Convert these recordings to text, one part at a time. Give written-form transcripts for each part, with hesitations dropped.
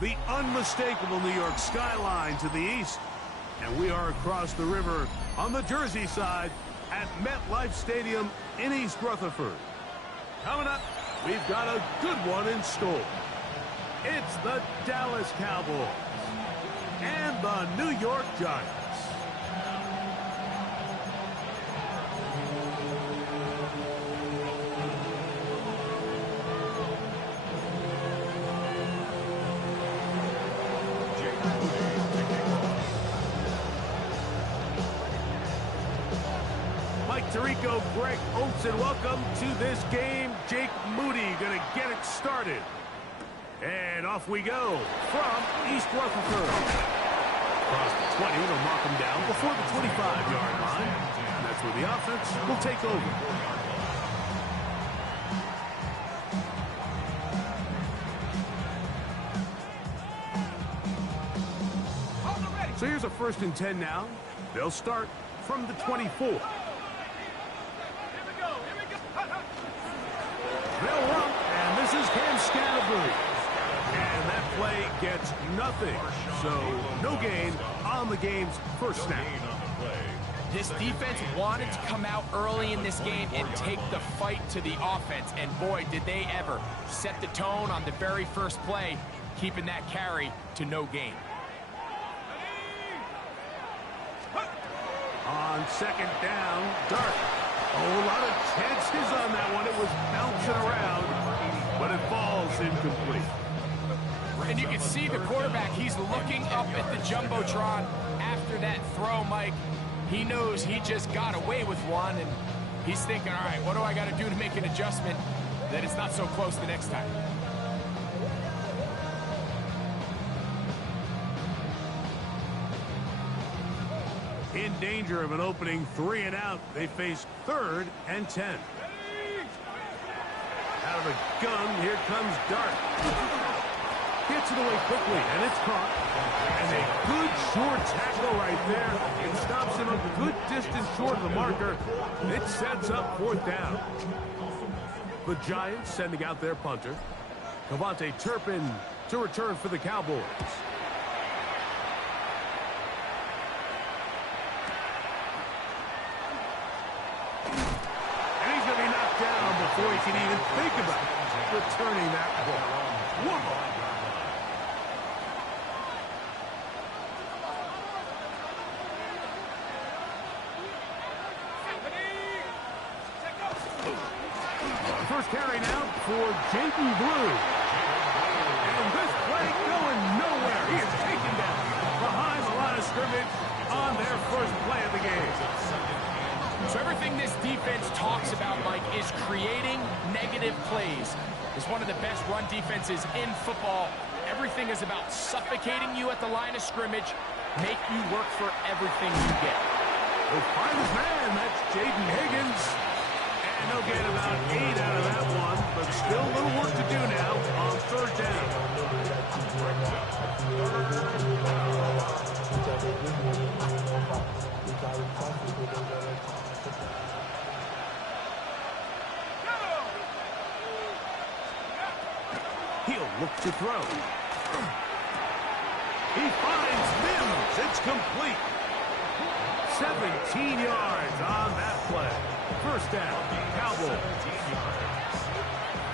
the unmistakable New York skyline to the east. And we are across the river on the Jersey side at MetLife Stadium in East Rutherford. Coming up, we've got a good one in store. It's the Dallas Cowboys and the New York Giants. Mike Tirico, Greg Olsen, welcome to this game. Jake Moody going to get it started. And off we go from East Rutherford. Across the 20, they'll knock him down before the 25-yard line. And that's where the offense will take over. So here's a 1st and 10 now. They'll start from the 24. They'll run, and this is Cam Scatterbury. And that play gets nothing. So no gain on the game's first snap. This defense wanted to come out early in this game and take the fight to the offense. And boy, did they ever set the tone on the very first play, keeping that carry to no gain. On 2nd down, Dart. A lot of chances on that one. It was bouncing around, but it falls incomplete. And you can see the quarterback, he's looking up at the Jumbotron after that throw, Mike. He knows he just got away with one, and he's thinking, all right, what do I got to do to make an adjustment that it's not so close the next time? In danger of an opening 3 and out, they face 3rd and 10. Out of the gun, here comes Dart. Gets it away quickly, and it's caught. And a good short tackle right there. It stops him a good distance short of the marker. It sets up 4th down. The Giants sending out their punter. Cavante Turpin to return for the Cowboys. Before he can even think about returning that ball. Whoa. First carry now for Jaden Blue. And this play going nowhere. He is taken down behind the line of scrimmage on their first play of the game. So everything this defense talks about, Mike, is creating negative plays. It's one of the best run defenses in football. Everything is about suffocating you at the line of scrimmage, make you work for everything you get. He'll find his man. That's Jaden Higgins. And they'll get about 8 out of that one, but still a little work to do now on 3rd down. He'll look to throw. He finds Mims. It's complete. 17 yards on that play. 1st down, Cowboys.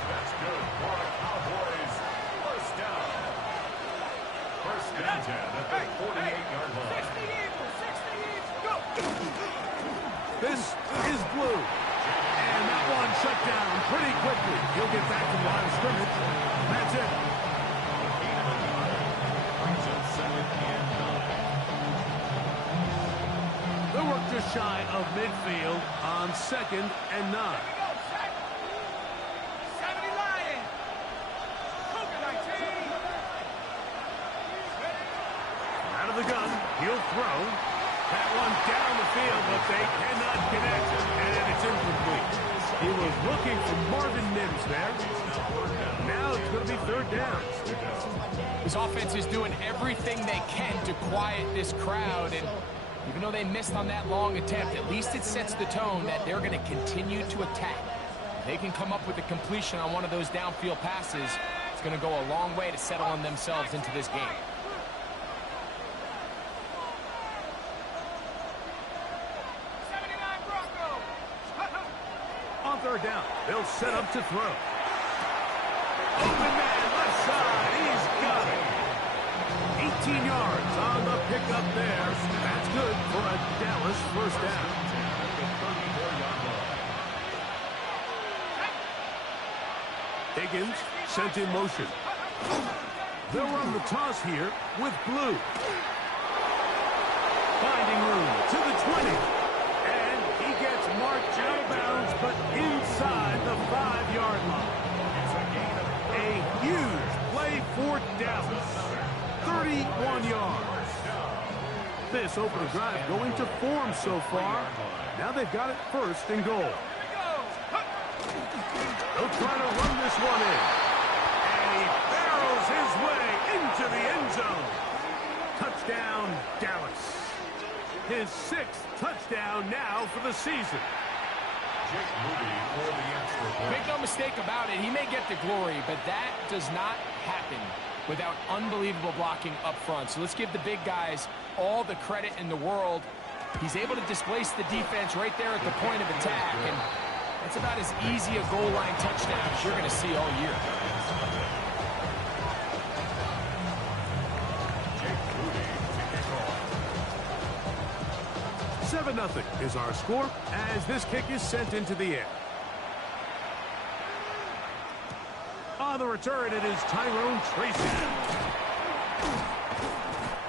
That's good for our Cowboys. 1st down. 1st and 10 at the 48-yard line. 60 This is Blue. And that one shut down pretty quickly. He'll get back to the line of scrimmage. That's it. Brings up 2nd and 9. They'll work just shy of midfield on 2nd and 9. Out of the gun, he'll throw. That one down the field, but they cannot connect, and it's incomplete. He was looking for Marvin Mims there. Now it's going to be 3rd down. This offense is doing everything they can to quiet this crowd, and even though they missed on that long attempt, at least it sets the tone that they're going to continue to attack. If they can come up with a completion on one of those downfield passes, it's going to go a long way to settling themselves into this game. On third down, they'll set up to throw. Open man, left side, he's got it. 18 yards on the pickup there. That's good for a Dallas first down. Higgins sent in motion. They'll run the toss here with Blue. Finding room to the 20. And he gets marked out of bounds, but inside the 5-yard line. A huge play for Dallas. 31 yards. This opening drive going to form so far. Now they've got it first and goal. They'll try to run this one in. And he barrels his way into the end zone. Touchdown, Dallas. His 6th touchdown now for the season. Make no mistake about it, he may get the glory, but that does not happen without unbelievable blocking up front. So let's give the big guys all the credit in the world. He's able to displace the defense right there at the point of attack, and it's about as easy a goal line touchdown as you're going to see all year. 7-0 is our score as this kick is sent into the air. On the return, it is Tyrone Tracy.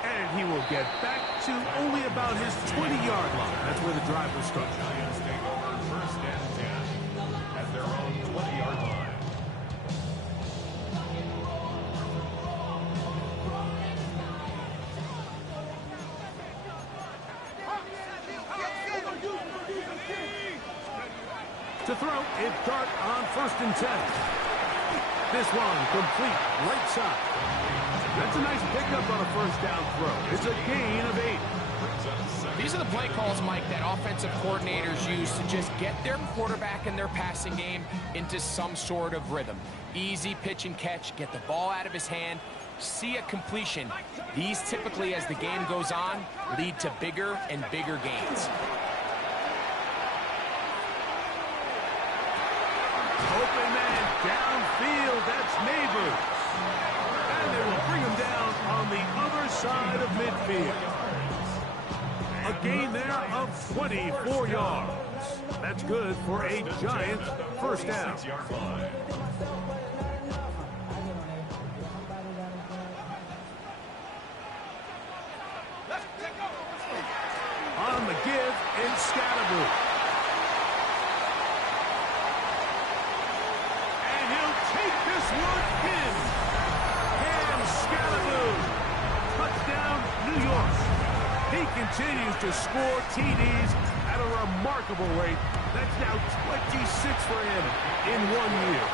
And he will get back to only about his 20-yard line. That's where the drive will start. Giants take over first and 10 at their own 20-yard line. To throw, it's Dart on first and 10. This one complete, right side. That's a nice pickup on a first down throw. It's a gain of 8. These are the play calls, Mike, that offensive coordinators use to just get their quarterback and their passing game into some sort of rhythm. Easy pitch and catch, get the ball out of his hand, see a completion. These typically, as the game goes on, lead to bigger and bigger gains. Open man downfield, that's Neighbors. And they will bring him down on the other side of midfield. A gain there of 24 yards. That's good for a Giant first down. On the give, it's Scatterboo. This one in. Cam Scatterboo. Touchdown, New York. He continues to score TDs at a remarkable rate. That's now 26 for him in 1 year.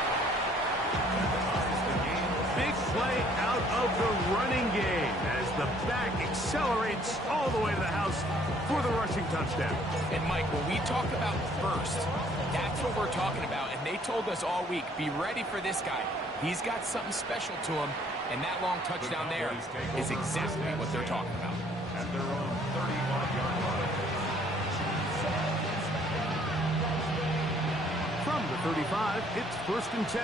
Big play out of the running game as the back accelerates all the way to the house for the rushing touchdown. And Mike, when we talk about burst, that's what we're talking about. And they told us all week, be ready for this guy. He's got something special to him, and that long touchdown there is exactly what they're talking about. At their own 35-yard line. From the 35, it's first and 10.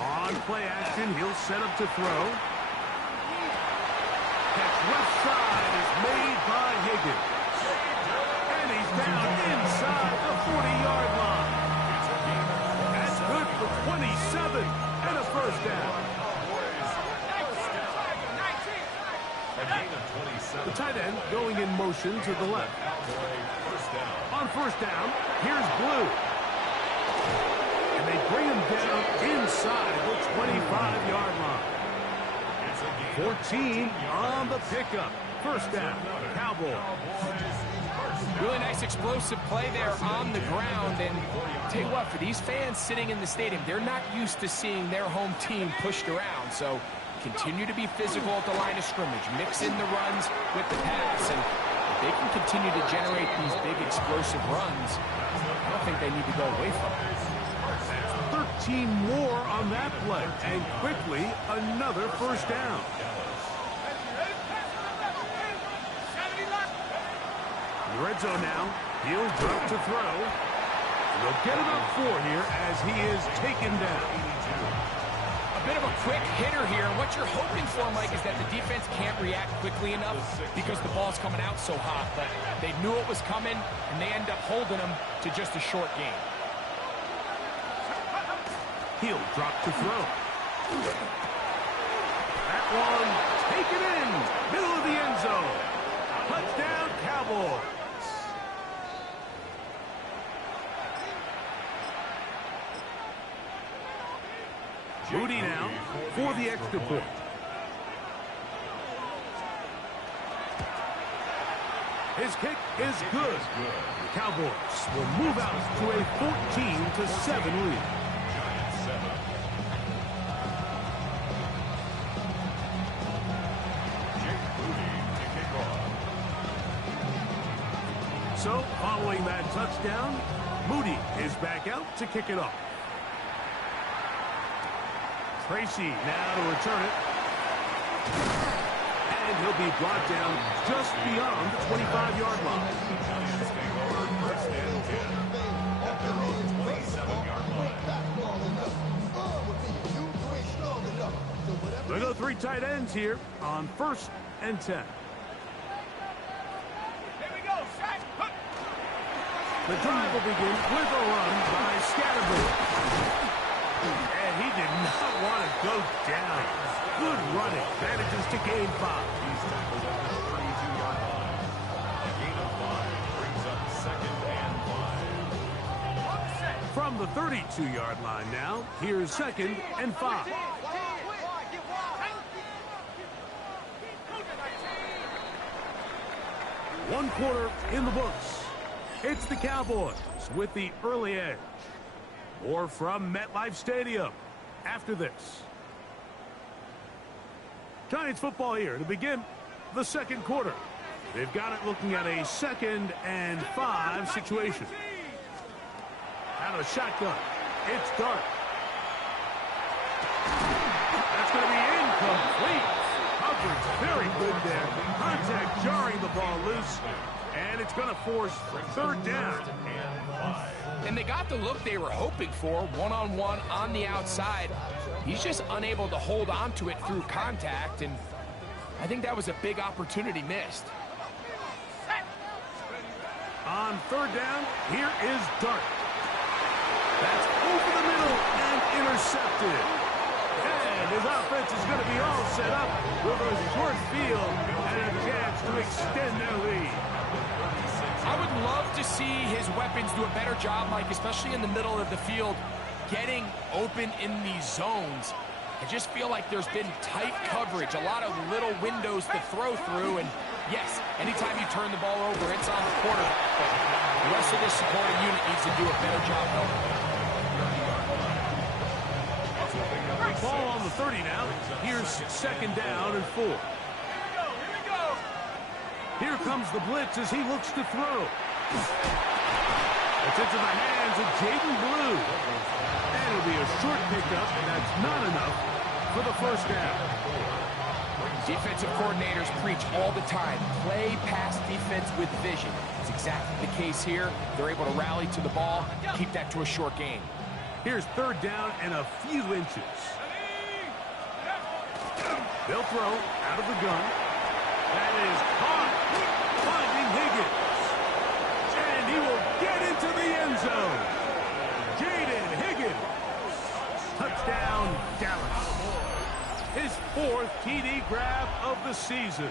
On play action, he'll set up to throw. Catch left side is made by Higgins. And he's down inside the 40-yard line. That's good for 27 and a first down. The tight end going in motion to the left. On first down, here's Blue. And they bring him down inside the 25-yard line. 14 on the pickup. First down, Cowboys. Really nice explosive play there on the ground. And tell you what, for these fans sitting in the stadium, they're not used to seeing their home team pushed around. So continue to be physical at the line of scrimmage. Mix in the runs with the pass. And they can continue to generate these big explosive runs, I don't think they need to go away from it. 13 more on that play, and quickly another first down. In the red zone now, he'll drop to throw. They'll get him up 4 here as he is taken down. A bit of a quick hitter here. What you're hoping for, Mike, is that the defense can't react quickly enough because the ball's coming out so hot. But they knew it was coming, and they end up holding them to just a short game. He'll drop to throw. That one taken in, middle of the end zone. Touchdown, Cowboys. Moody now for the extra point. His kick is good. The Cowboys will move out to a 14-7 lead. So, following that touchdown, Moody is back out to kick it off. Tracy now to return it. And he'll be brought down just beyond the 25-yard line. They go 3 tight ends here on 1st and 10. The drive will begin with a run by Scatterbrain. And he did not want to go down. Good running. Manages to gain 5. He's tackled at the 32-yard line. A gain of 5 brings up 2nd and 5. From the 32-yard line now, here's 2nd and 5. One quarter in the books. It's the Cowboys with the early edge. More from MetLife Stadium after this. Giants football here to begin the 2nd quarter. They've got it looking at a 2nd and 5 situation. Out of shotgun. It's Dart. That's going to be incomplete. Coverage very good there. Contact jarring the ball loose. And it's going to force 3rd down. And they got the look they were hoping for, one-on-one on the outside. He's just unable to hold on to it through contact, and I think that was a big opportunity missed. On 3rd down, here is Dart. That's over the middle and intercepted. And his offense is going to be all set up with a short field and a chance to extend their lead. I would love to see his weapons do a better job, Mike, especially in the middle of the field, getting open in these zones. I just feel like there's been tight coverage, a lot of little windows to throw through, and yes, anytime you turn the ball over, it's on the quarterback, but the rest of this supporting unit needs to do a better job helping. Ball on the 30 now. Here's 2nd down and 4. Here comes the blitz as he looks to throw. It's into the hands of Jaden Blue. And it'll be a short pickup, and that's not enough for the 1st down. Defensive coordinators preach all the time, play pass defense with vision. It's exactly the case here. They're able to rally to the ball, keep that to a short game. Here's 3rd down and a few inches. They'll throw out of the gun. That is caught. Finding Higgins. And he will get into the end zone. Jaden Higgins. Touchdown, Dallas. His 4th TD grab of the season.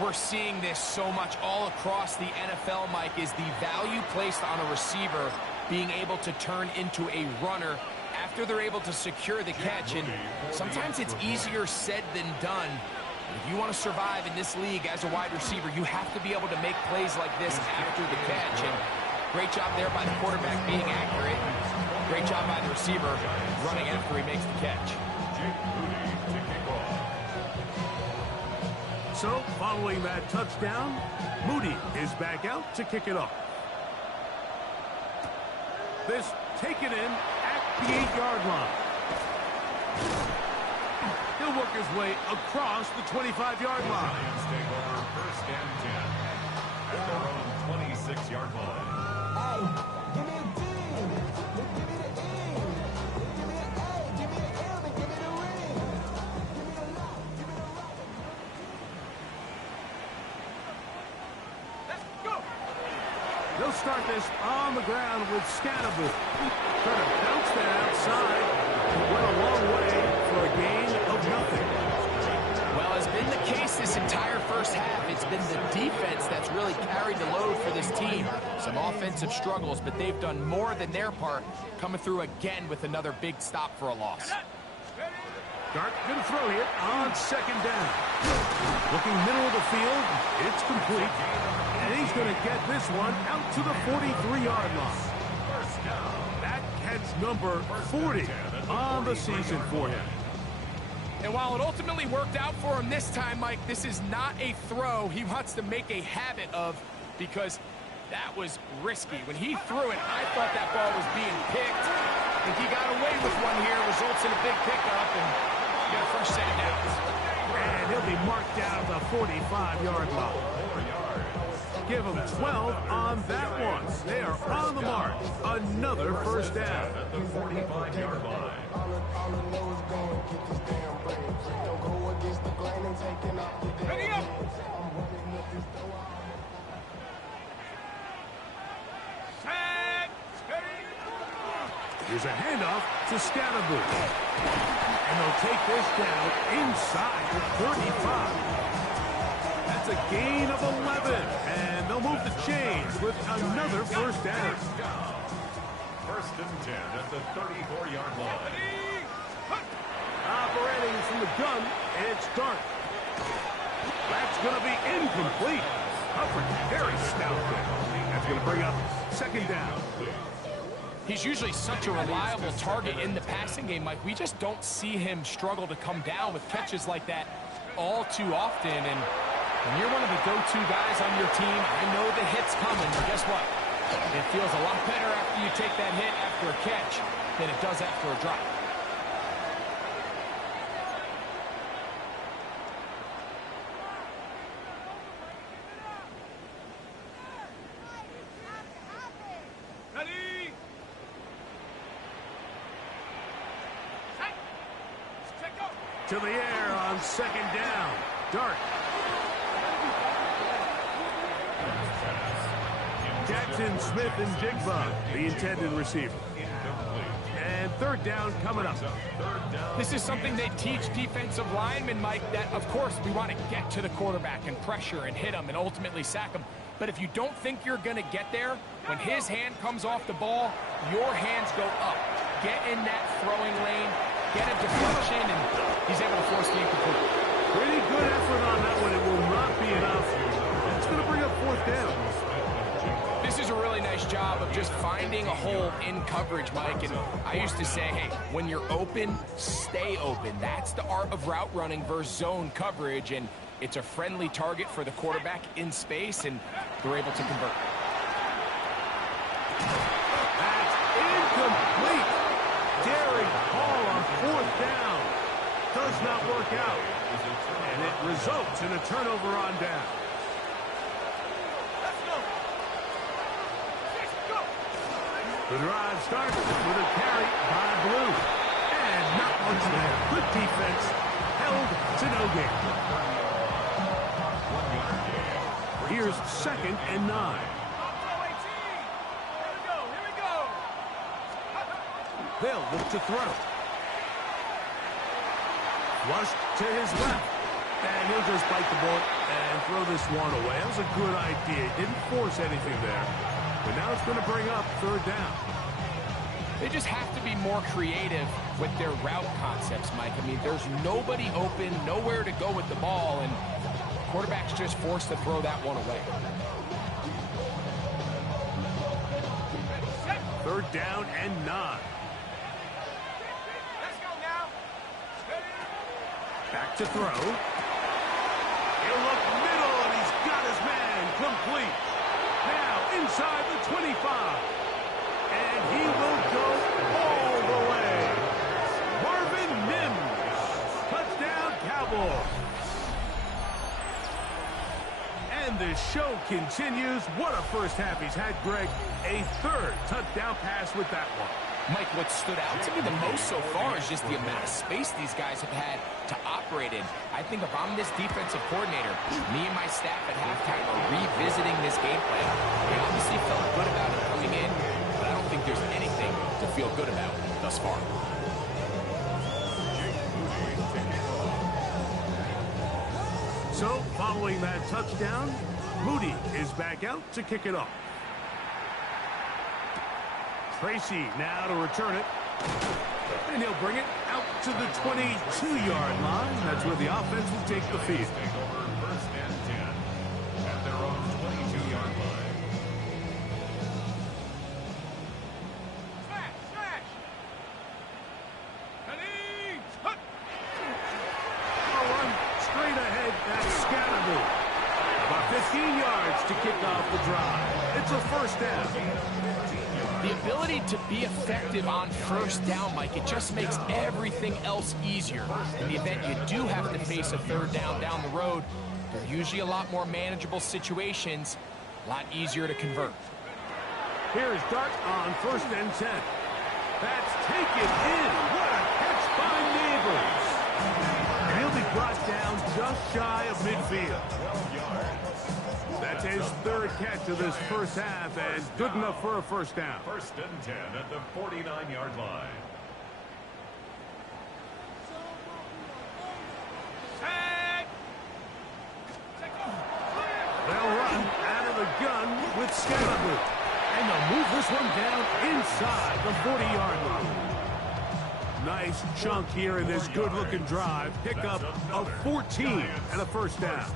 We're seeing this so much all across the NFL, Mike, is the value placed on a receiver being able to turn into a runner after they're able to secure the catch. And sometimes it's easier said than done. If you want to survive in this league as a wide receiver, you have to be able to make plays like this after the catch. And great job there by the quarterback being accurate. Great job by the receiver running after he makes the catch. So, following that touchdown, Moody is back out to kick it off. This taken in at the 8-yard line. He'll work his way across the 25-yard line. Lions take over 1st and 10 at their own 26-yard line. Hey, give me a D. Give me the E. Give me an A. Give me an M. And give me the ring. Give me a lock. Give me the rock. Let's go. They'll start this on the ground with Scannable. Trying to bounce that outside. It went a long way for a gain of nothing. Well, has been the case this entire first half. It's been the defense that's really carried the load for this team. Some offensive struggles, but they've done more than their part, coming through again with another big stop for a loss. Dart going to throw here on 2nd down. Looking middle of the field. It's complete. And he's going to get this one out to the 43-yard line. That catch number 40 on the season for him. And while it ultimately worked out for him this time, Mike, this is not a throw he wants to make a habit of, because that was risky. When he threw it, I thought that ball was being picked. I think he got away with one here, results in a big pickup, and you got a first set of downs. And he'll be marked down at the 45-yard line. Give him 12 on that one. They are on the mark. Another first down. At the 45-yard line. All I know is go and get this damn bread. Don't go against the grain and taking off the damn. Ready up. I'm running up this door. Here's a handoff to Scannable. And they'll take this down inside the 35. That's a gain of 11. And they'll move the chains with another first down. 1st and 10 at the 34-yard line. Operating from the gun, it's Dart. That's going to be incomplete. Coverage very stout there. That's going to bring up 2nd down. He's usually such a reliable target in the passing game, Mike. We just don't see him struggle to come down with catches like that all too often. And when you're one of the go-to guys on your team, I know the hit's coming, but guess what? It feels a lot better after you take that hit after a catch than it does after a drop. To the air on 2nd down. Dart. Jackson, Smith, and Jigba, the intended receiver. And 3rd down coming up. This is something they teach defensive linemen, Mike, that, of course, we want to get to the quarterback and pressure and hit him and ultimately sack him. But if you don't think you're going to get there, when his hand comes off the ball, your hands go up. Get in that throwing lane, get a deflection, and he's able to force the incomplete. Pretty good effort on that one. It will not be enough. It's going to bring up 4th down. This is a really nice job of just finding a hole in coverage, Mike. And I used to say, hey, when you're open, stay open. That's the art of route running versus zone coverage. And it's a friendly target for the quarterback in space, and they're able to convert. That's incomplete. Daring call on 4th down. Does not work out. And it results in a turnover on down. The drive starts with a carry by Blue. And not much there. Good defense. Held to no gain. Here's 2nd and 9. They'll look to throw. Flushed to his left. And he'll just bite the ball and throw this one away. That was a good idea. Didn't force anything there. But now it's going to bring up 3rd down. They just have to be more creative with their route concepts, Mike. I mean, there's nobody open, nowhere to go with the ball, and quarterback's just forced to throw that one away. 3rd down and 9. Let's go now. Back to throw. He'll look complete. Now inside the 25. And he will go all the way. Marvin Mims. Touchdown, Cowboys. And the show continues. What a first half he's had, Greg. A third touchdown pass with that one. Mike, what stood out to me the most so far is just the amount of space these guys have had to operate in. I think if I'm this defensive coordinator, me and my staff at halftime are revisiting this game plan. They obviously felt good about it coming in, but I don't think there's anything to feel good about thus far. So, following that touchdown, Moody is back out to kick it off. Tracy now to return it. And he'll bring it out to the 22-yard line. That's where the offense will take the field. Take over first and 10 at their own 22-yard line. Run straight ahead. That's Scatterby. About 15 yards to kick off the drive. It's a first down. The ability to be effective on first down, Mike, it just makes everything else easier. In the event you do have to face a third down the road, they're usually a lot more manageable situations, a lot easier to convert. Here's Dart on first and 10. That's taken in. What a catch by Neighbors. And he'll be brought down just shy of midfield. 12 yards. That's his third catch of this first half, and good enough for a first down. First and 10 at the 49-yard line. They'll run out of the gun with Scalaboo. And they'll move this one down inside the 40-yard line. Nice chunk here in this good-looking drive. Pick up of 14 and a first down.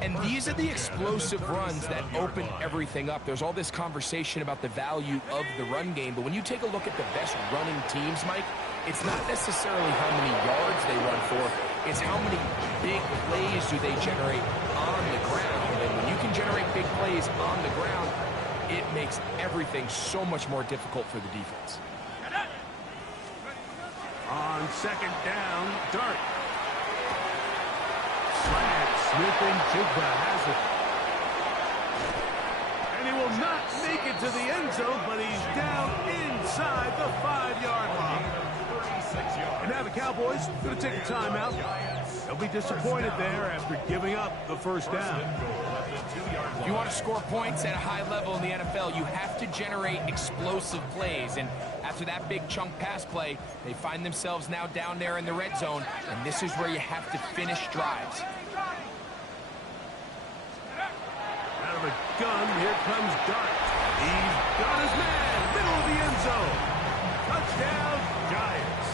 And these are the explosive runs that open everything up. There's all this conversation about the value of the run game, but when you take a look at the best running teams, Mike, it's not necessarily how many yards they run for, it's how many big plays do they generate on the ground. And when you can generate big plays on the ground, it makes everything so much more difficult for the defense. On second down, Dart. Slant, Smith and Jigba has it. And he will not make it to the end zone, but he's down inside the 5-yard line. And now the Cowboys going to take a timeout. They'll be disappointed there after giving up the first down. If you want to score points at a high level in the NFL, you have to generate explosive plays. And after that big chunk pass play, they find themselves now down there in the red zone. And this is where you have to finish drives. Out of the gun, here comes Dart. He's got his man, middle of the end zone. Touchdown, Giants.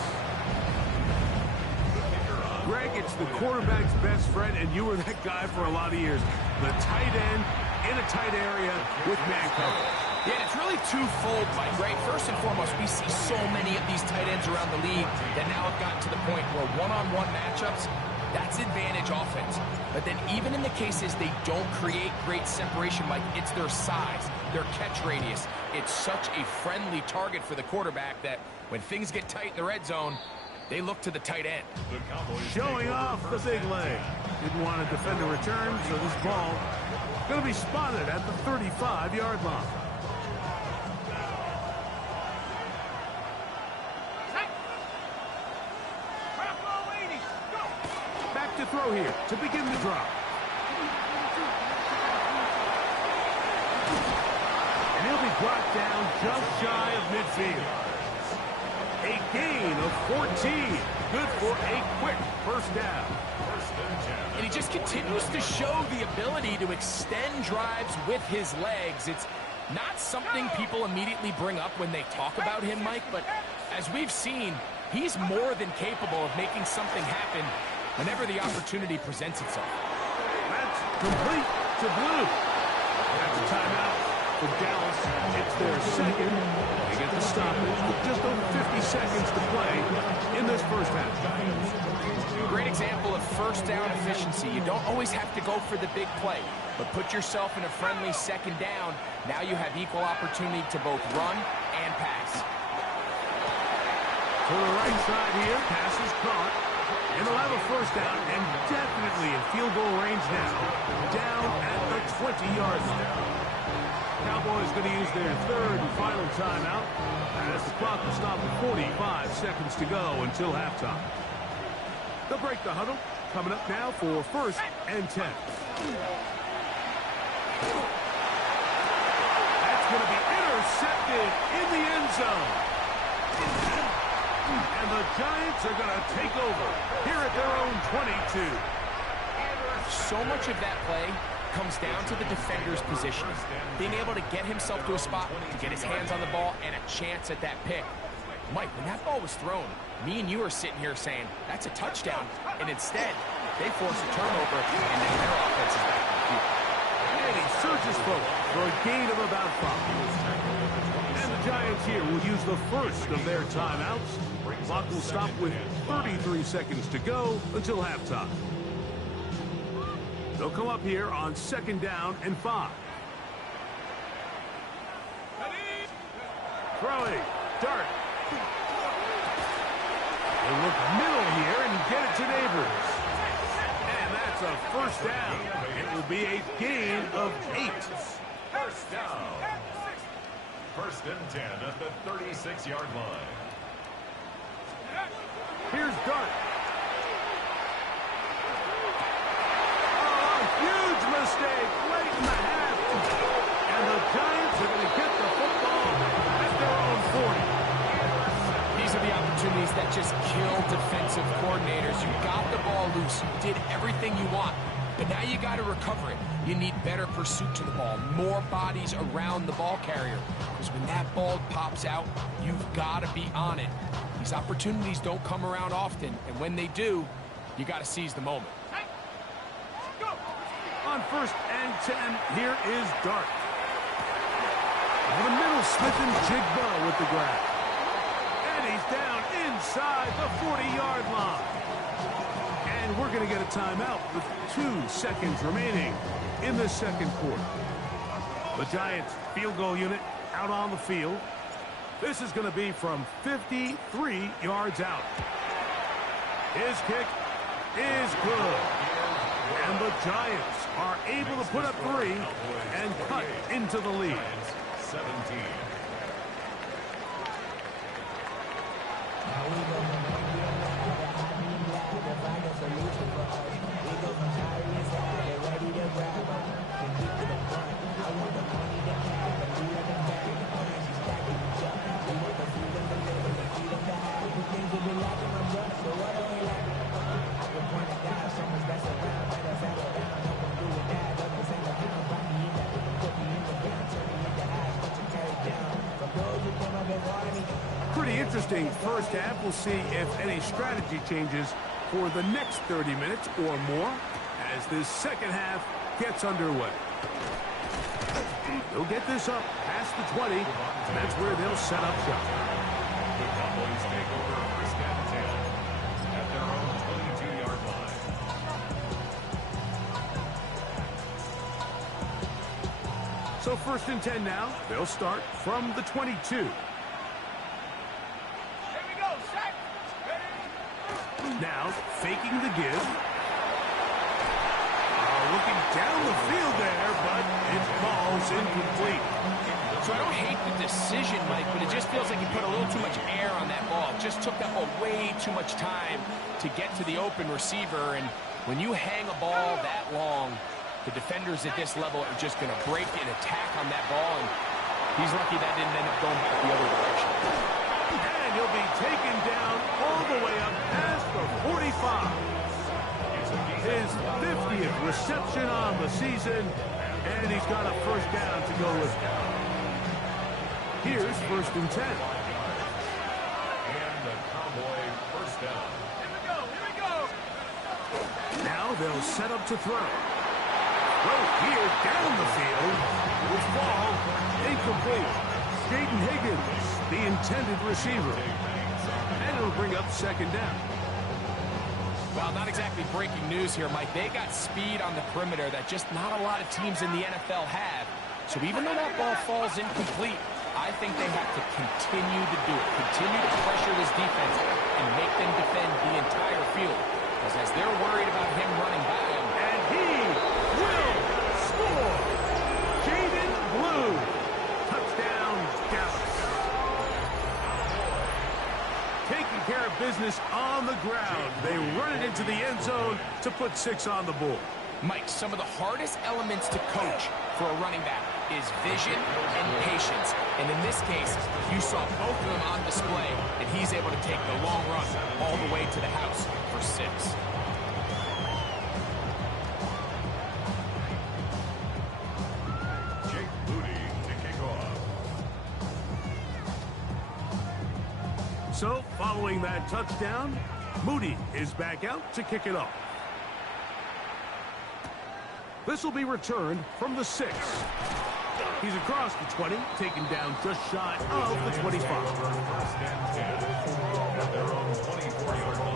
Greg, it's the quarterback's best friend, and you were that guy for a lot of years. The tight end in a tight area with man coverage. Yeah, and it's really twofold, Mike, right? First and foremost, we see so many of these tight ends around the league that now have gotten to the point where one-on-one matchups, that's advantage offense. But then even in the cases they don't create great separation, Mike, it's their size, their catch radius. It's such a friendly target for the quarterback that when things get tight in the red zone, they look to the tight end. Showing off the big leg. Didn't want to defend a return, so this ball going to be spotted at the 35-yard line. Back to throw here to begin the drive. And he'll be brought down just shy of midfield. A gain of 14. Good for a quick first down. And he just continues to show the ability to extend drives with his legs. It's not something people immediately bring up when they talk about him, Mike, but as we've seen, he's more than capable of making something happen whenever the opportunity presents itself. That's complete to Blue. That's a timeout for Dallas. It's their second. They get the stoppage with just over 50 seconds to play in this first half. Great example of first down efficiency. You don't always have to go for the big play, but put yourself in a friendly second down. Now you have equal opportunity to both run and pass. To the right side here, pass is caught. And they'll have a first down and definitely in field goal range now. Down at the 20-yard line. Cowboys going to use their third and final timeout as the clock will stop with 45 seconds to go until halftime. They'll break the huddle. Coming up now for first and 10. That's going to be intercepted in the end zone. And the Giants are going to take over here at their own 22. So much of that play comes down to the defender's positioning. Being able to get himself to a spot, to get his hands on the ball, and a chance at that pick. Mike, when that ball was thrown, me and you are sitting here saying, that's a touchdown. And instead, they force a turnover, and then their offense is back on the field. And he surges forward for a gain of about 5. And the Giants here will use the first of their timeouts. Clock will stop with 33 seconds to go until halftime. They'll come up here on second down and 5. Throwing. Dart. They look middle here and get it to Neighbors. And that's a first down. It will be a gain of 8. First down. First and 10 at the 36-yard line. Here's Dart. Oh, a huge mistake late in the half. And the Giants are going to get the football at their own 40. These are the opportunities that just kill defensive coordinators. You got the ball loose. You did everything you want. But now you got to recover it. You need better pursuit to the ball, more bodies around the ball carrier. Because when that ball pops out, you've got to be on it. These opportunities don't come around often, and when they do, you got to seize the moment. On first and 10, here is Dart. Over the middle, Smith and Jigba with the grab. And he's down inside the 40-yard line. And we're going to get a timeout with 2 seconds remaining in the second quarter. The Giants field goal unit out on the field. This is going to be from 53 yards out. His kick is good. And the Giants are able to put up 3 and cut into the lead. 17. Pretty interesting first half. We'll see if any strategy changes for the next 30 minutes or more as this second half gets underway. They'll get this up past the 20, and that's where they'll set up shop. The Cowboys take over first and 10 at their own 22-yard line. So first and 10 now. They'll start from the 22. Now, faking the give. Looking down the field there, but it falls incomplete. So I don't hate the decision, Mike, but it just feels like he put a little too much air on that ball. It just took that ball way too much time to get to the open receiver. And when you hang a ball that long, the defenders at this level are just going to break and attack on that ball. And he's lucky that didn't end up going back the other direction. And he'll be taken down all the way up past the 45. His 50th reception on the season, and he's got a first down to go with it. Here's first and 10. And the Cowboy first down. Now they'll set up to throw. Throw here down the field. Will fall. Incomplete. Jaden Higgins, the intended receiver. And it'll bring up second down. Well, not exactly breaking news here, Mike. They got speed on the perimeter that just not a lot of teams in the NFL have. So even though that ball falls incomplete, I think they have to continue to do it. Continue to pressure this defense and make them defend the entire field. Because as they're worried about him running by them. And he will score. Jaden Blue. Touchdown, Dallas. Taking care of business on the ground. They run it into the end zone to put 6 on the board. Mike, some of the hardest elements to coach for a running back is vision and patience. And in this case, you saw both of them on display, and he's able to take the long run all the way to the house for 6. Jake Moody to kick off. So, following that touchdown, Moody is back out to kick it off. This will be returned from the 6. He's across the 20, taken down just shy of the 25. First and 10 at their own 24-yard line.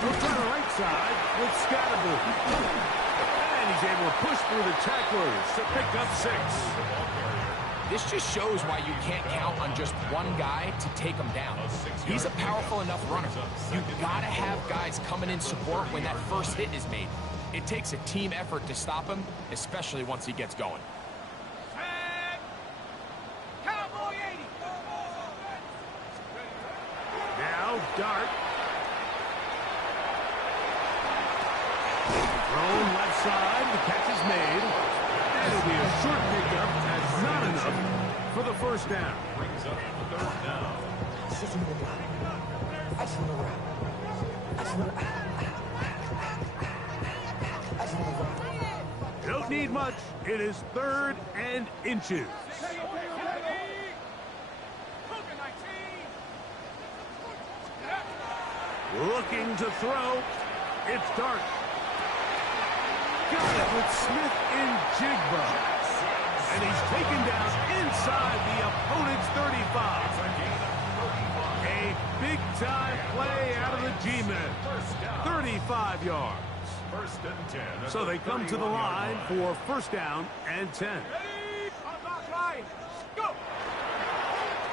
Goes to the right side with Scatterboot. And he's able to push through the tacklers to pick up 6. This just shows why you can't count on just one guy to take him down. He's a powerful enough runner. You've got to have guys coming in support when that first hit is made. It takes a team effort to stop him, especially once he gets going. Now, Dart. Thrown left side, the catch is made. And it'll be a short pickup, that's not enough for the first down. Brings up the 3rd down. Don't need much. It is 3rd and inches. Looking to throw. It's Dart. Got it with Smith in Jigba. And he's taken down inside the opponent's 35. A big-time play out of the G-men. 35 yards. First and 10. So they come to the line for first down and 10.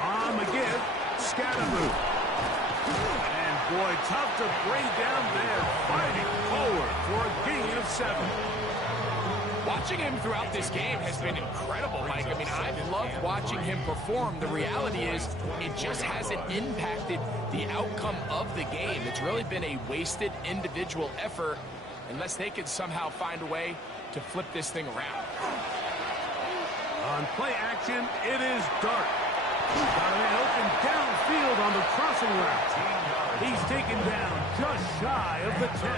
On the give, Scatterboot. And boy, tough to bring down there, fighting forward for a gain of 7. Watching him throughout this game has been incredible, Mike. I mean, I've loved watching him perform. The reality is it just hasn't impacted the outcome of the game. It's really been a wasted individual effort unless they can somehow find a way to flip this thing around. On play action, it is Dart. Got a man open downfield on the crossing route. He's taken down just shy of the 10.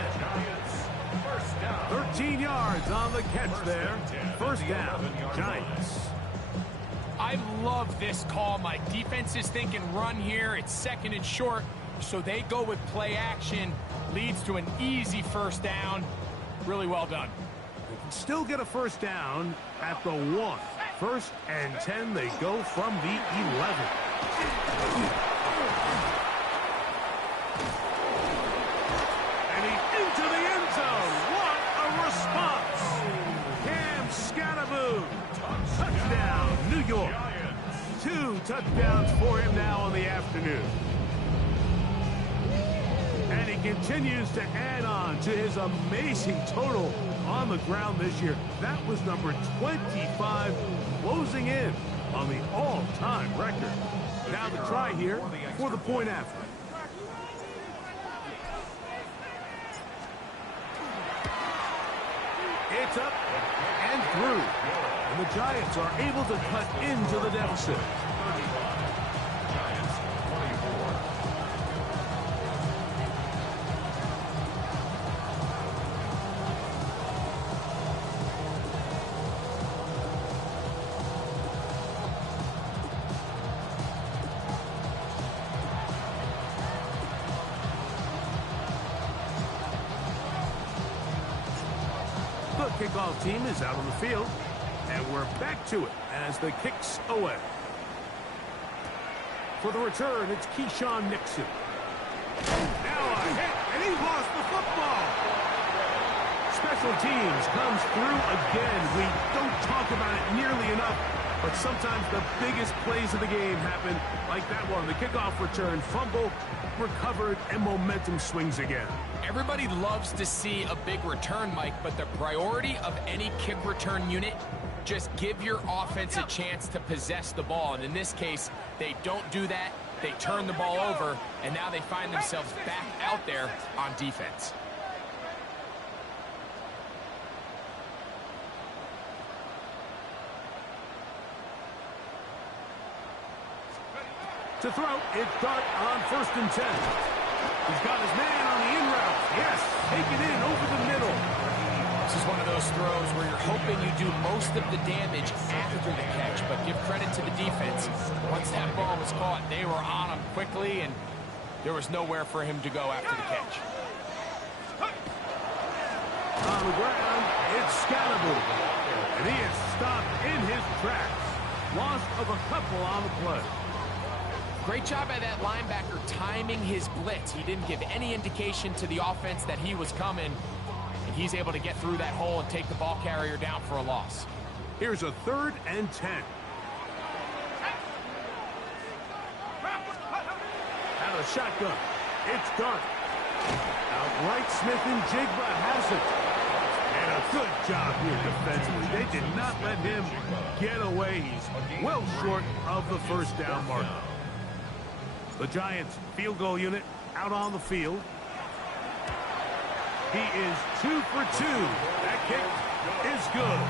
13 yards on the catch there. First down, Giants. I love this call, Mike. Defense is thinking run here. It's 2nd and short, so they go with play action. Leads to an easy first down. Really well done. They can still get a first down at the 1. 1st and 10, they go from the 11. And he's into the end zone. What a response. Cam Scatterboot. Touchdown, New York. 2 touchdowns for him now on the afternoon. And he continues to add on to his amazing total on the ground this year. That was number 25. Closing closing in on the all-time record. Now the try here for the point after. It's up and through. And the Giants are able to cut into the deficit. Giants 24. The kickoff team is out on the field, and we're back to it as the kick's away. For the return, it's Keyshawn Nixon. Now a hit, and he lost the football. Special teams comes through again. We don't talk about it nearly enough, but sometimes the biggest plays of the game happen like that one. The kickoff return, fumble, recovered, and momentum swings again. Everybody loves to see a big return, Mike, but the priority of any kick return unit, just give your offense a chance to possess the ball. And in this case, they don't do that. They turn the ball over, and now they find themselves back out there on defense. To throw, it's Dart on 1st and 10. He's got his man on the in route. Yes, take it in over the middle. This is one of those throws where you're hoping you do most of the damage after the catch, but give credit to the defense. Once that ball was caught, they were on him quickly, and there was nowhere for him to go after the catch. On the ground, it's Scalaboo. And he is stopped in his tracks. Loss of a couple on the play. Great job by that linebacker timing his blitz. He didn't give any indication to the offense that he was coming, and he's able to get through that hole and take the ball carrier down for a loss. Here's a 3rd and 10. Out of shotgun, it's Dart. Outright Smith and Jigba has it. And a good job here defensively. They did not let him get away. He's well short of the 1st down marker. The Giants field goal unit out on the field. He is 2 for 2. That kick is good.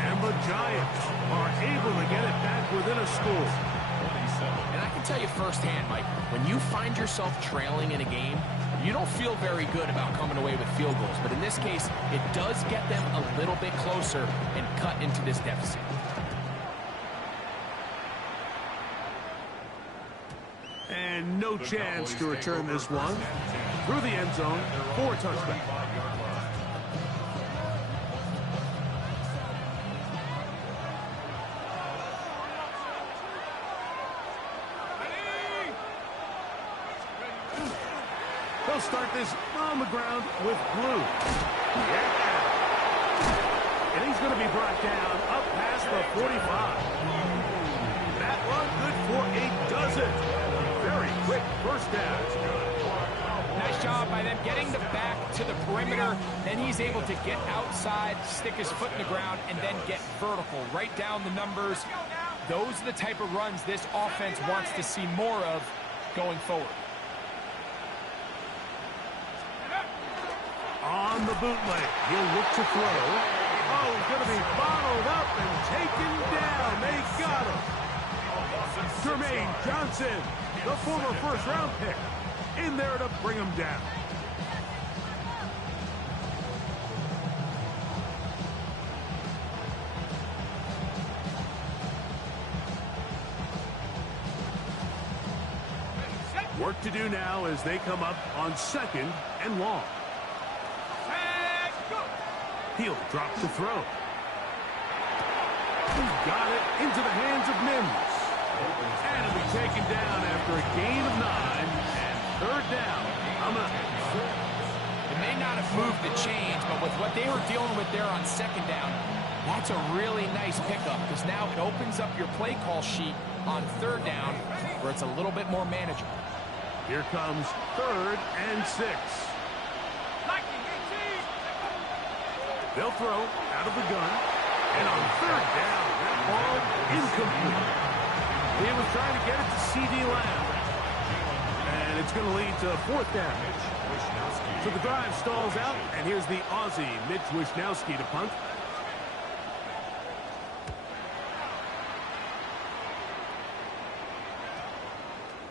And the Giants are able to get it back within a score. And I can tell you firsthand, Mike, when you find yourself trailing in a game, you don't feel very good about coming away with field goals. But in this case, it does get them a little bit closer and cut into this deficit. And no chance to return this one. Through the end zone for a touchback. They'll start this on the ground with Blue. Yeah. And he's going to be brought down up past the 45. That run good for a dozen. Very quick 1st down. Nice job by them getting the back to the perimeter. Then he's able to get outside, stick his foot in the ground, and then get vertical. Right down the numbers. Those are the type of runs this offense wants to see more of going forward. On the bootleg, he'll look to throw. Oh, he's going to be bottled up and taken down. They got him. Jermaine Johnson, the former 1st-round pick, in there to bring him down. Work to do now as they come up on 2nd and long. He'll drop to throw. He's got it into the hands of Mims. And it'll be taken down after a gain of 9 and 3rd down. It may not have moved the chains, but with what they were dealing with there on 2nd down, that's a really nice pickup because now it opens up your play call sheet on 3rd down where it's a little bit more manageable. Here comes 3rd and 6. They'll throw out of the gun. And on 3rd down, that ball incomplete. He was trying to get it to C.D. Lamb. And it's going to lead to fourth down. So the drive stalls out, and here's the Aussie, Mitch Wishnowsky, to punt.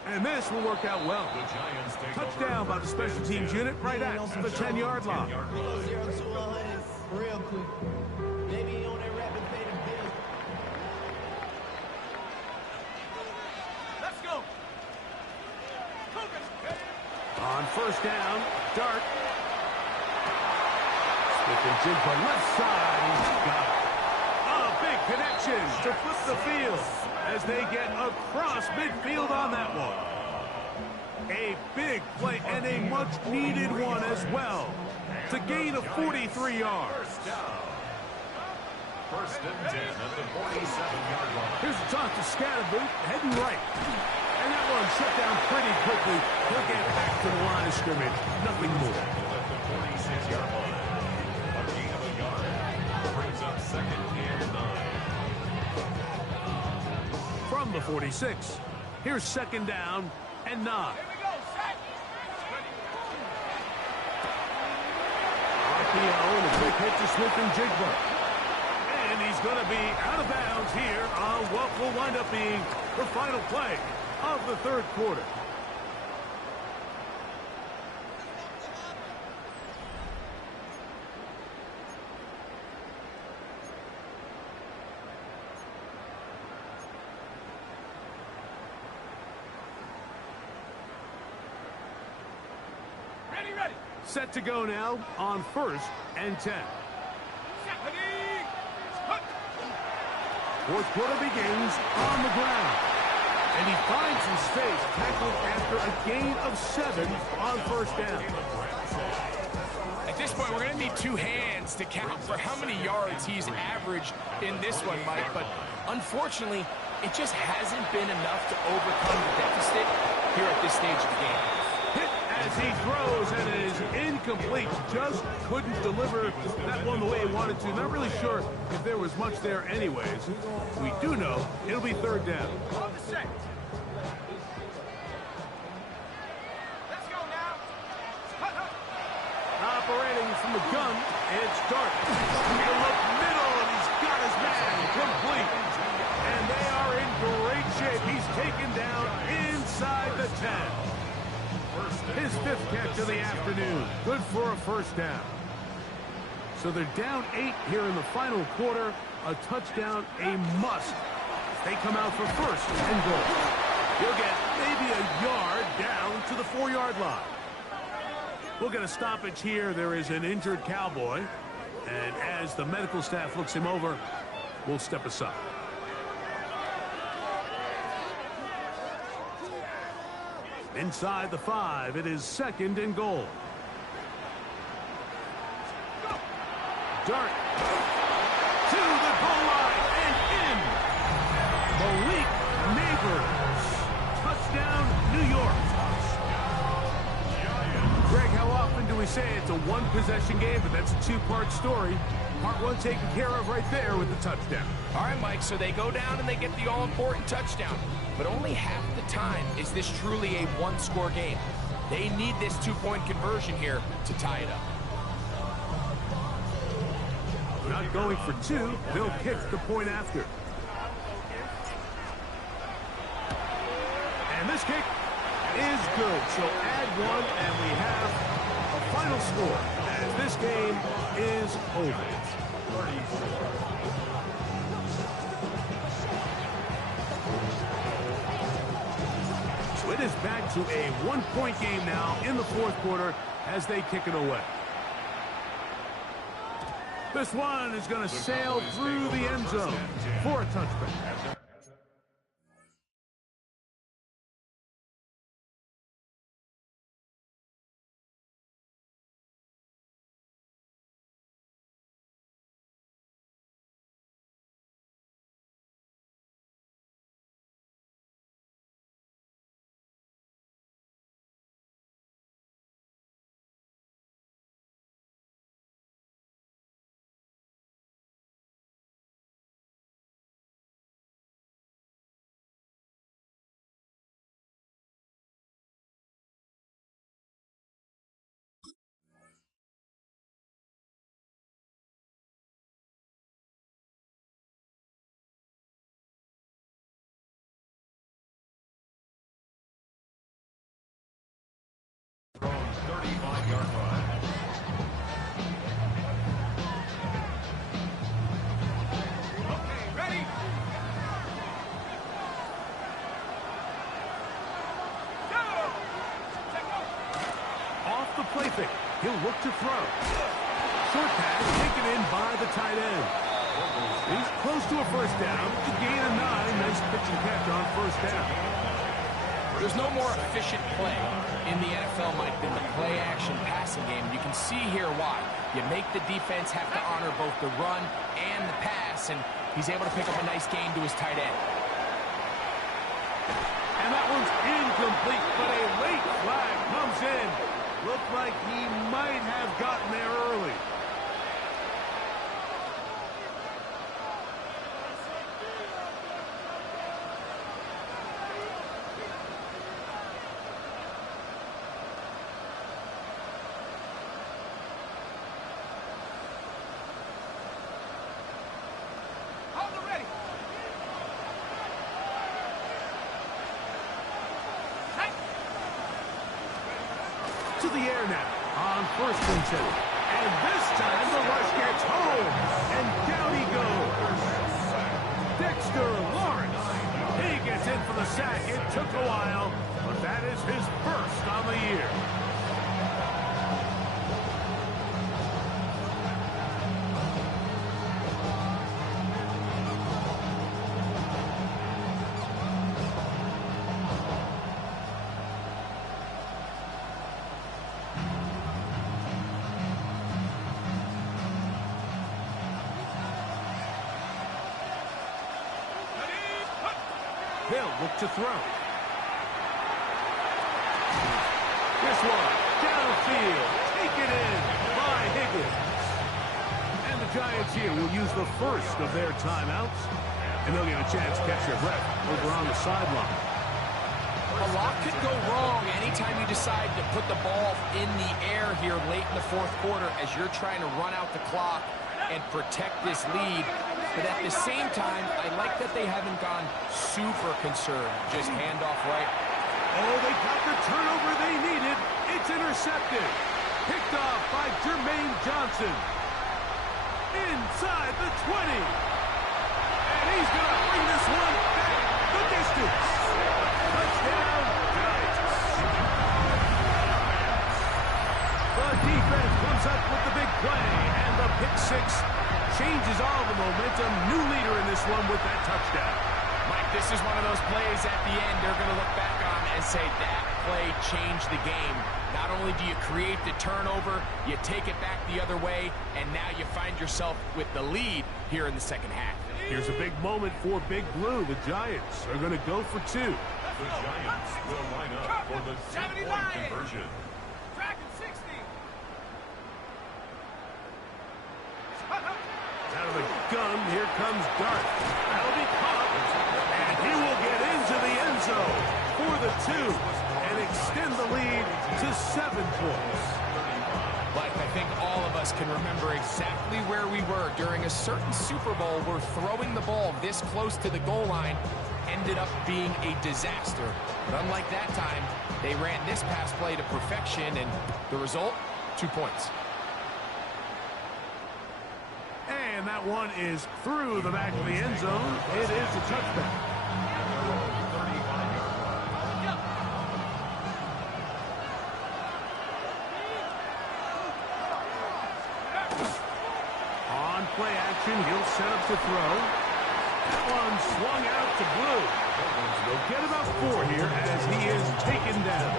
And this will work out well. Touchdown by the special teams unit right at the 10-yard line. 0 to 100 real quick. Maybe on that rapid fade of bill. Let's go. On first down, Dart. Smith and Jigba left side. He's got it. A big connection to flip the field as they get across midfield on that one. A big play and a much-needed one as well to gain a 43 yards. First and 10 at the 47-yard line. Here's the toss to Scatterboot, heading right. And that one shut down pretty quickly. He'll get back to the line of scrimmage. Nothing more. At the 46-yard line. A gain of a yard. Brings up second and 9. From the 46, here's second down and 9. RPO and a quick hit to Smith and Jigba. And he's going to be out of bounds here on what will wind up being the final play of the third quarter. Ready. Set to go now on first and 10. Fourth quarter begins on the ground. And he finds some space, tackled after a gain of 7 on first down. At this point, we're going to need two hands to count for how many yards he's averaged in this one, Mike. But unfortunately, it just hasn't been enough to overcome the deficit here at this stage of the game. Hit as he throws, and it is incomplete. Just couldn't deliver that one the way he wanted to. Not really sure if there was much there anyways. We do know it'll be third down. Operating from the gun, it's Dart. He'll look middle, and he's got his man complete. And they are in great shape. He's taken down inside the 10. His fifth catch of the afternoon. Good for a first down. So they're down 8 here in the final quarter. A touchdown, a must. They come out for first and goal. He'll get maybe a yard down to the 4-yard line. We'll get a stoppage here. There is an injured Cowboy. And as the medical staff looks him over, we'll step aside. Inside the 5, it is second and goal. Dart to the goal line and in. Malik Neighbors. Touchdown, New York. Greg, how often do we say it's a one-possession game, but that's a two-part story? Part one taken care of right there with the touchdown. All right, Mike, so they go down and they get the all-important touchdown. But only half the time is this truly a one-score game. They need this two-point conversion here to tie it up. Not going for 2, they'll kick the point after. And this kick is good. So add 1, and we have a final score as this game is over. So it is back to a one-point game now in the fourth quarter as they kick it away. This one is going to sail through the end zone for a touchback. 38-yard line. Off the play fake. He'll look to throw. Short pass taken in by the tight end. He's close to a first down. A gain of 9. Nice pitch and catch on first down. There's no more efficient play in the NFL, Mike, than the play-action passing game. You can see here why. You make the defense have to honor both the run and the pass, and he's able to pick up a nice gain to his tight end. And that one's incomplete, but a late flag comes in. Looked like he might have gotten there early. To the air now on 1st and 10. And this time the rush gets home. And down he goes. Dexter Lawrence. He gets in for the sack. It took a while, but that is his first on the year. They'll look to throw. This one, downfield, taken in by Higgins. And the Giants here will use the first of their timeouts. And they'll get a chance to catch their breath over on the sideline. A lot could go wrong anytime you decide to put the ball in the air here late in the 4th quarter as you're trying to run out the clock and protect this lead. But at the same time, I like that they haven't gone super conserved. Just hand off right. Oh, they got the turnover they needed. It's intercepted. Picked off by Jermaine Johnson. Inside the 20. And he's going to bring this one back the distance. Touchdown, Giants. The defense comes up with the big play, and the pick six changes all the momentum. New leader in this one with that touchdown. Mike, this is one of those plays at the end they're going to look back on and say that play changed the game. Not only do you create the turnover, you take it back the other way, and now you find yourself with the lead here in the second half. Here's a big moment for Big Blue. The Giants are going to go for 2. The Giants will line up for the 2-point conversion. Out of the gun, here comes Dart. That'll be caught, and he will get into the end zone for the 2 and extend the lead to 7 points. Like, I think all of us can remember exactly where we were during a certain Super Bowl where throwing the ball this close to the goal line ended up being a disaster. But unlike that time, they ran this pass play to perfection, and the result, 2 points. And that one is through the back of the end zone. It is a touchback. On play action, he'll set up to throw. That one swung out to Blue. They'll get about 4 here as he is taken down.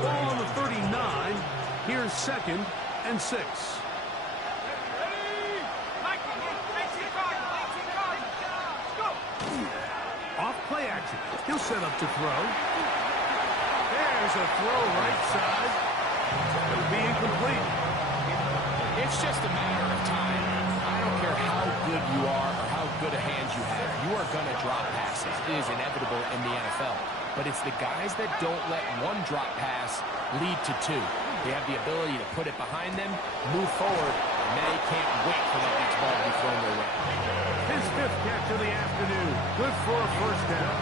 Ball on the 39. Here's 2nd and 6. Off play action. He'll set up to throw. There's a throw right side. It'll be incomplete. It's just a matter of time. I don't care how good you are or how good a hand you have. You are going to drop passes. It is inevitable in the NFL. But it's the guys that don't let one drop pass lead to 2. They have the ability to put it behind them, move forward, and they can't wait for that next ball to be thrown their way. His 5th catch of the afternoon. Good for a first down.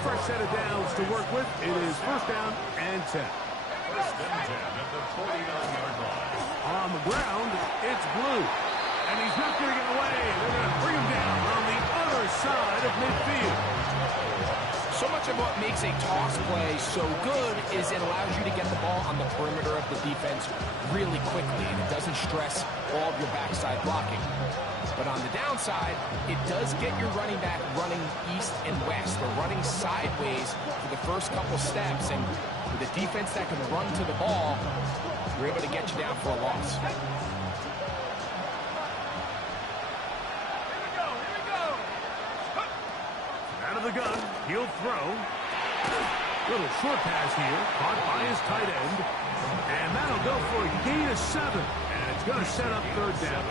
fresh set of downs to work with. It is first down and 10. First and 10 at the 49-yard line. On the ground, it's Blue. And he's not going to get away. They're going to bring him down on the other side of midfield. So much of what makes a toss play so good is it allows you to get the ball on the perimeter of the defense really quickly, and it doesn't stress all of your backside blocking. But on the downside, it does get your running back running east and west, or running sideways for the first couple steps, and with a defense that can run to the ball, you're able to get you down for a loss. Out of the gun, he'll throw. Little short pass here, caught by his tight end. And that'll go for a gain of 7. And it's going to set up third down.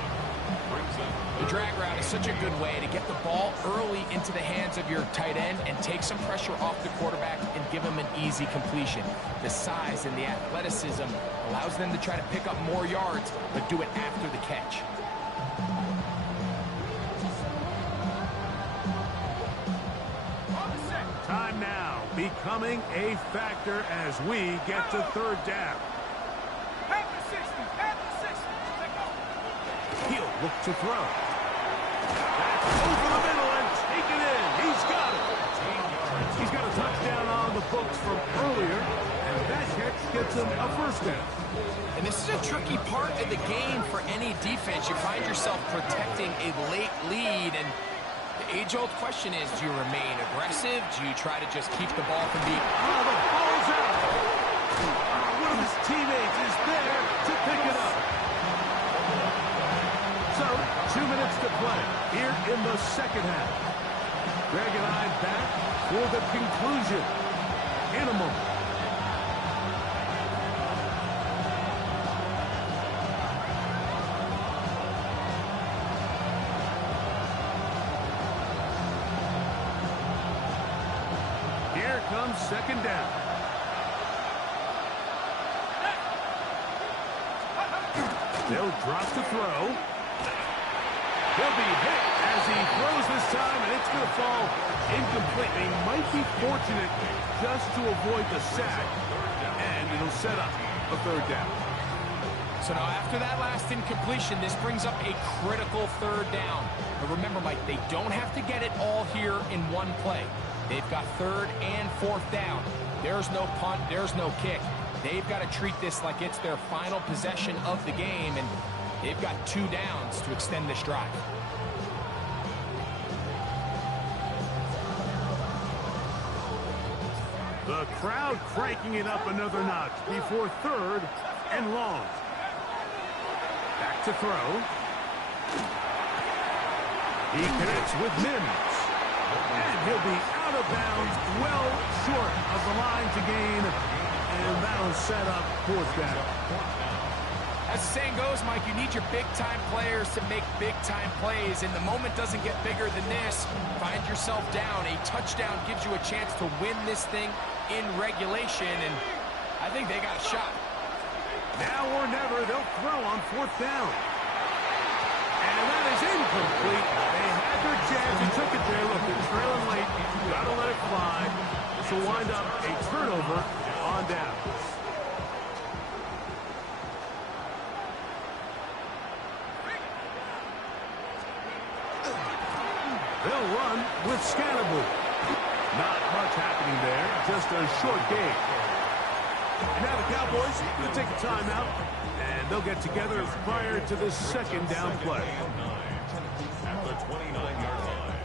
The drag route is such a good way to get the ball early into the hands of your tight end and take some pressure off the quarterback and give him an easy completion. The size and the athleticism allows them to try to pick up more yards, but do it after the catch. Time now becoming a factor as we get to third down. He'll look to throw. That's over the middle and taken in. He's got it. He's got a touchdown on the books from earlier, and that catch gets him a first down. And this is a tricky part of the game for any defense. You find yourself protecting a late lead, and the age-old question is, do you remain aggressive? Do you try to just keep the ball from being... Oh, the ball's out. One of his teammates is there to pick it up. So, 2 minutes to play here in the second half. Greg and I back for the conclusion in a moment. Here comes second down. They'll drop to throw. He'll be hit as he throws this time, and it's going to fall incomplete. He might be fortunate just to avoid the sack, and it'll set up a third down. So now after that last incompletion, this brings up a critical third down. But remember, Mike, they don't have to get it all here in one play. They've got third and fourth down. There's no punt, there's no kick. They've got to treat this like it's their final possession of the game, and they've got 2 downs to extend this drive. The crowd cranking it up another notch before third and long. Back to throw. He connects with Mims. And he'll be out of bounds, well short of the line to gain. And that'll set up fourth down. As the saying goes, Mike, you need your big-time players to make big-time plays, and the moment doesn't get bigger than this. Find yourself down. A touchdown gives you a chance to win this thing in regulation, and I think they got a shot. Now or never, they'll throw on fourth down. And that is incomplete. They had their chance. He took it there. Look, they're trailing late. Got to let it fly. This will wind up a turnover on down. They'll run with Scannable. Not much happening there. Just a short game. And now the Cowboys will take a timeout, and they'll get together prior to this second down play. At the 29-yard line.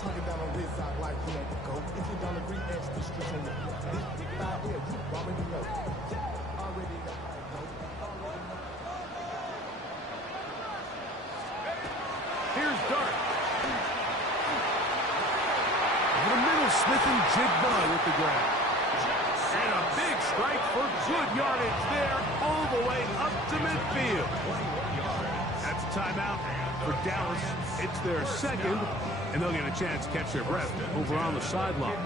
Talking down on this side like you let it go. If you don't agree, ask the streets on the block. Big five here, you already know. Already know. Here's Dart. In the middle, Smith and Jigba with the grab. And a big strike for good yardage there all the way up to midfield. That's a timeout for Dallas. It's their second, and they'll get a chance to catch their breath over on the sideline.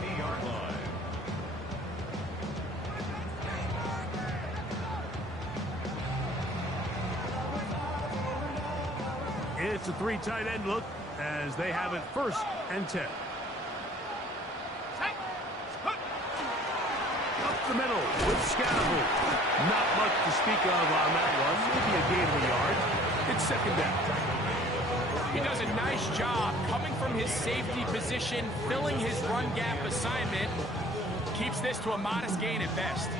It's a 3 tight end look as they have it first and 10. the middle with Scatterable. Not much to speak of on that one. Maybe a gain of a yard. It's second down. He does a nice job coming from his safety position, filling his run gap assignment. Keeps this to a modest gain at best.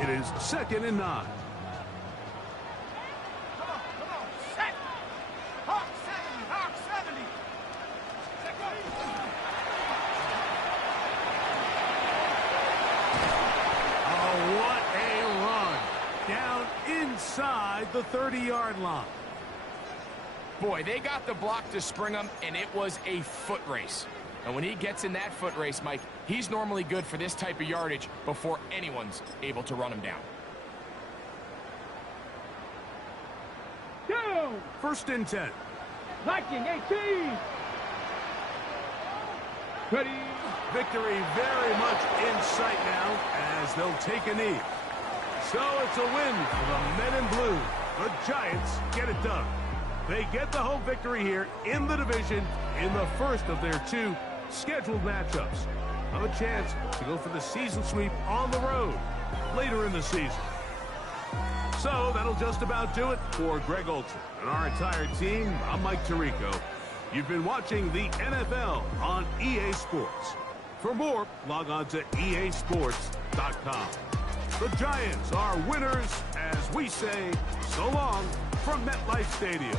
It is 2nd and 9. Set. Hawk 70, Hawk 70. Oh, what a run. Down inside the 30-yard line. Boy, they got the block to spring him, and it was a foot race. And when he gets in that foot race, Mike, he's normally good for this type of yardage before anyone's able to run him down. Down. 1st and 10. Viking 18. Ready. Victory very much in sight now as they'll take a knee. So it's a win for the men in blue. The Giants get it done. They get the home victory here in the division in the first of their 2 scheduled matchups. Have a chance to go for the season sweep on the road later in the season. So that'll just about do it for Greg Olson and our entire team. I'm Mike Tirico. You've been watching the NFL on EA Sports. For more, log on to easports.com. The Giants are winners as we say so long from MetLife Stadium.